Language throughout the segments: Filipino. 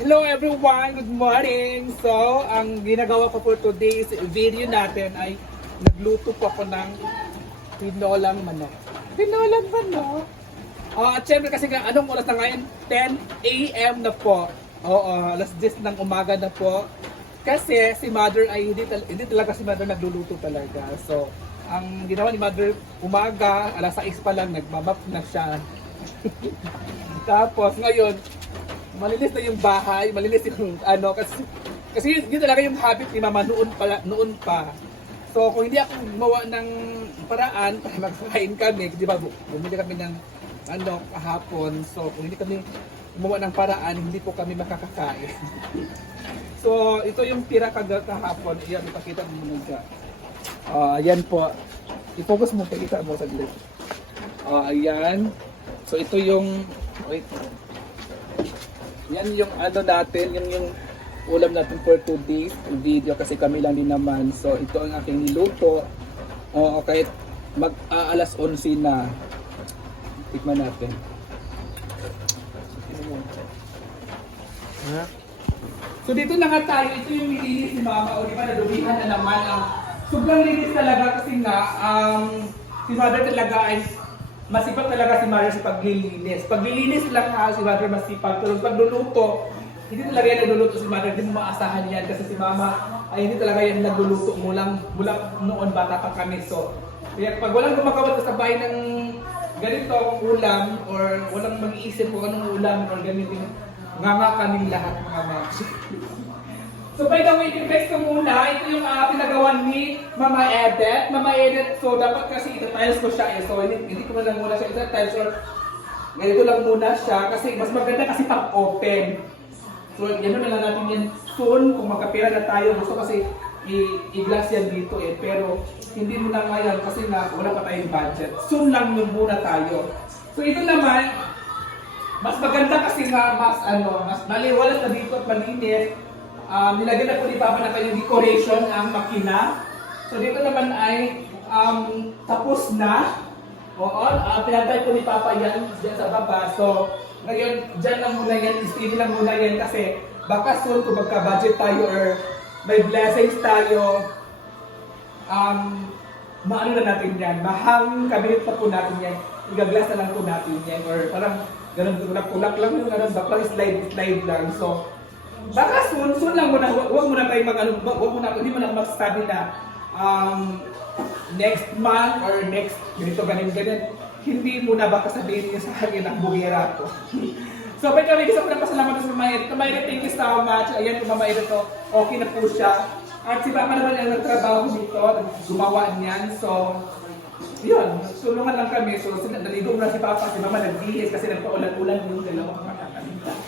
Hello everyone, good morning! So, ang ginagawa ko for today's video natin ay nagluto po ako ng tinolang manok. Tinolang manok? At syempre kasi anong oras na ngayon? 10 a.m. na po. Oo, alas 10 ng umaga na po. Kasi si Mother ay hindi talaga si Mother nagluluto talaga. So, ang ginawa ni Mother umaga, alas 6 pa lang, nagmamap na siya. Tapos ngayon, malinis na yung bahay, malinis yung ano, kasi yun talaga yung habit ni Mama noon pa. So kung hindi ako gumawa ng paraan para magkain kami, di ba, bumili kami ng ano kahapon. So kung hindi kami gumawa ng paraan, hindi po kami makakakain. So ito yung tira kahapon, iyan, ipakita mo muna dyan. Ayan po, i-focus mo, pakita mo saglit. Ayan, so ito yung, wait. Yan yung ano natin, yung ulam natin for today's video kasi kami lang din naman. So ito ang aking niluto. Kahit alas 11 na. Tikman natin. So dito na nga tayo, ito yung nilinis ni Mama. O di ba nadumihan na naman. Sobrang linis talaga kasi nga si Mother talaga ay masipag talaga si Mother sa paglilinis. Paglilinis lang ha, si Mother masipag. Pero pagluluto, hindi talaga yan nagluluto si Mother. Hindi mo maasahan yan kasi si Mama ay hindi talaga yan nagluluto mula noon bata pa kami. So, kaya pag walang gumagawa sa bahay ng ganitong ulam or walang mag-iisip kung anong ulam or gamitin, nga kaming lahat mga moms. So by the way, i-flex ko muna, ito yung pinagawa ni Mama Edith. Mama Edith, so dapat kasi ita-tiles ko siya eh. So hindi ko lang muna siya ita-tiles or ganito lang muna siya kasi mas maganda kasi pang-open. So yan na lang natin yan soon kung magkapira na tayo. Gusto kasi i-glass yan dito eh. Pero hindi mo na ngayon kasi nga wala pa tayong budget. Soon lang yun muna tayo. So ito naman, mas maganda kasi nga mas maliwalas na dito at malinis. Nilagyan na po ni Papa na kanyang decoration ang makina. So dito naman ay tapos na. Oo, pinantay po ni Papa yan dyan sa baba. So ngayon, dyan lang muna yan, steady lang muna yan kasi baka soon kung magka-budget tayo or may blessings tayo, maano na natin yan. Mahang cabinet pa po natin yan. Igaglas na lang po natin yan. Or parang ganun, tulak lang yung ganun, baka slide lang. So, baka soon lang muna, huwag muna tayo hindi mo na magsasabi na next month or next ganito, ganyan. Hindi muna baka sabihin niyo sa akin ang bugera to. So, by the way, gusto ko na pasalamat sa Mama Edith. Mama Edith, thank you so much. Ayan, Mama Edith to, okay na po siya. At si Papa naman ang nagtrabaho dito, gumawa niyan. So, yun, tulungan lang kami. So, naligo na si Papa, si Mama nagbihis kasi nagpaulan-ulan yung dalawang makakalimutan.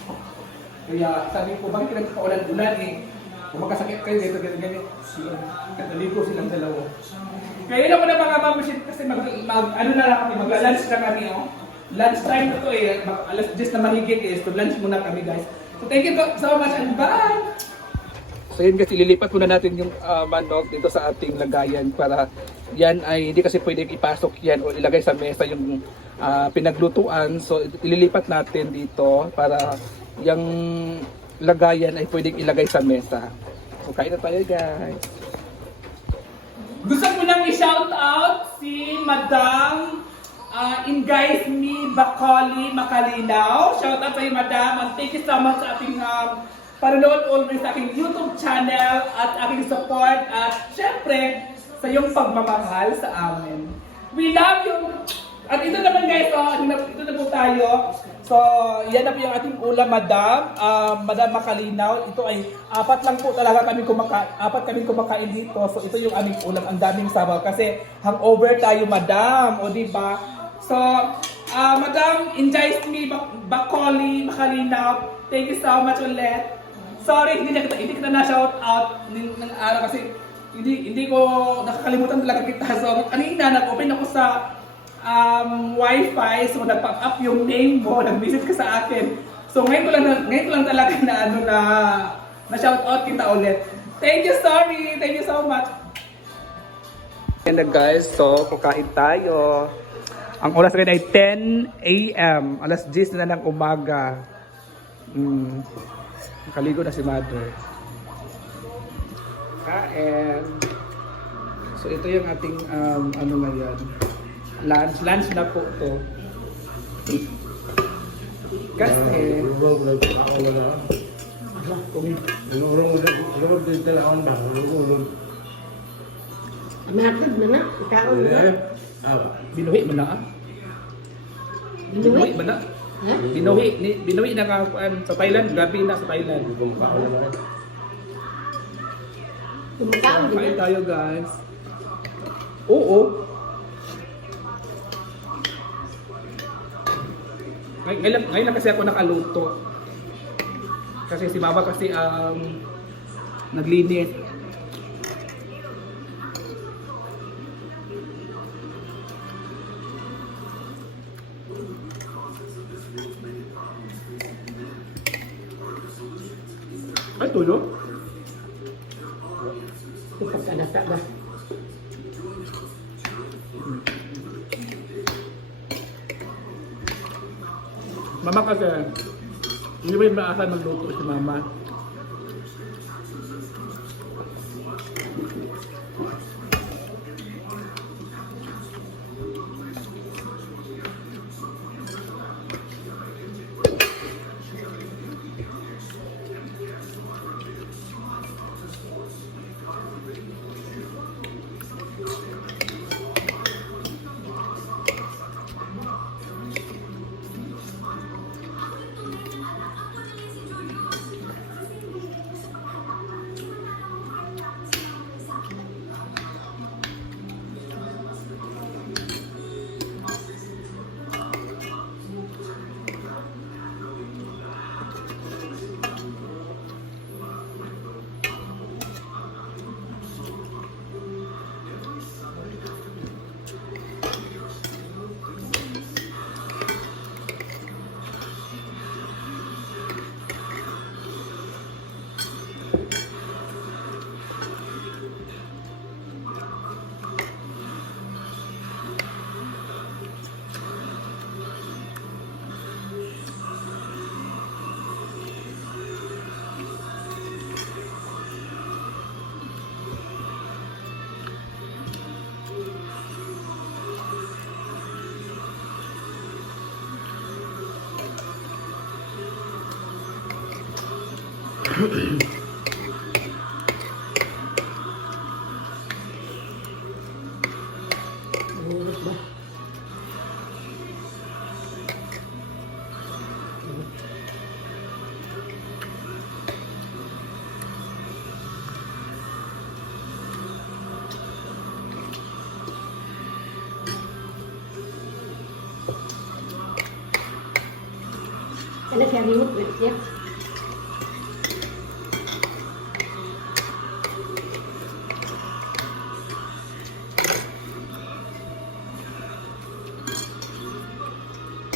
Kaya sabi ko, bakit nagpaulan-ulan eh? Kung magkasakit kayo, ganito. Naligo silang dalawa. Kaya yun ako na mga mamasin kasi magla-lunch na kami. Oh. Lunch time na to eh. Alas 10 na mahigit eh. So lunch muna kami guys. So thank you so much and bye! So yun kasi lilipat muna natin yung manok dito sa ating lagayan para yan ay hindi kasi pwedeng ipasok yan o ilagay sa mesa yung pinaglutuan. So ililipat natin dito para yung lagayan ay pwedeng ilagay sa mesa. So kain na tayo guys. Gusto ko nang i-shout out si Madam Ingaismi Bacoli Makalinaw. Shout out sa iyo Madam and thank you so much sa ating panonood always sa aking YouTube channel at aking support at syempre sa iyong pagmamahal sa amin. We love you! At ito naman guys, ito na po tayo. So, yan na po yung ating ulam, Madam. Madam Makalinaw. Ito ay apat kami kumakain dito. So, ito yung aming ulam. Ang daming sabaw. Kasi hangover tayo, Madam. O, diba? So, Madam, Ingaismi Bacoli Makalinaw. Thank you so much ulit. Sorry, hindi kita na-shout out ng araw kasi hindi ko nakakalimutan talaga kita. So, kanina nag-open ako sa wifi, so nag-pop up yung name mo, nag-visit ka sa akin. So ngayon ko lang talaga na shout out kita ulit. Thank you, sorry. Thank you so much. And guys, so kakain tayo. Ang oras ngayon ay 10 a.m. Alas 10 na ng umaga. Nakaligo na si mother. Kain. So ito yung ating ano ngayon. Lunch na po to. Kasi Matod na na. Ikaon na. binuhi mo na. Binuhi mo na. Ha? Binuhi na nga sa Thailand. Gabi na sa Thailand. Kumakaon din Kain na. tayo guys. Oo. Ngayon lang kasi ako nakaluto. Kasi si mama kasi naglinis. Ay, tulo? Ipagkanata ba? Mama kasi, hindi ba yung maasahan magluto si mama? Urot ba? Ano siya rimot ba siya?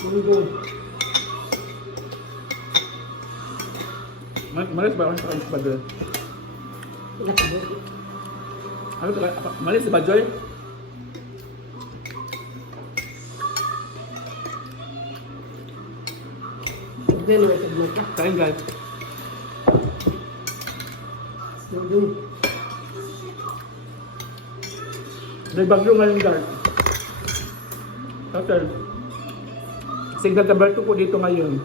Mundo. Malis ba ako sa Bajoy? Nakabo. Ano ito? Malis si Bajoy? Gano'n ay sagmat ka. Kain guys. Mundo. May bagyo ngayon guys. Okay. Single number 2 po dito ngayon.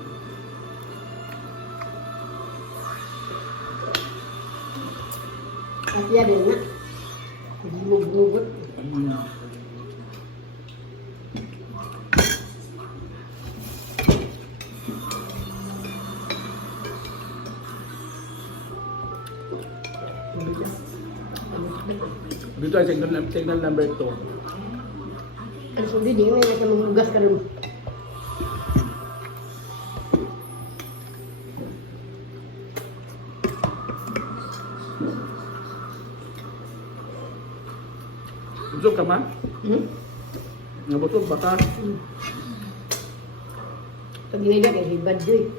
Asya din na. Gumug-gugot. Dito ay signal number 2. Ang sundi din na sa mamugas ka rin. Busog ka man? Nabusog ba ka? Pag inilag ay hibad doy.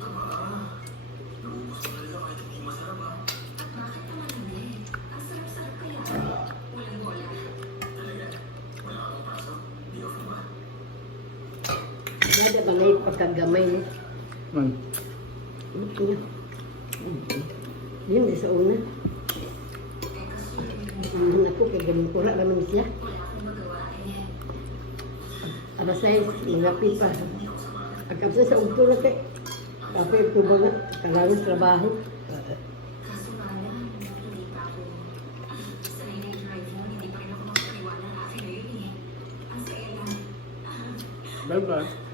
Dada ba ngayon pagkagamay niya? Man. Ito niya. Yun, di sa una. Ang ako, kay galing pura naman siya. Abasay, mga pipa. Agkapsa sa ugto na kay. Kapag tuba nga, kailangan trabaho. Bye-bye.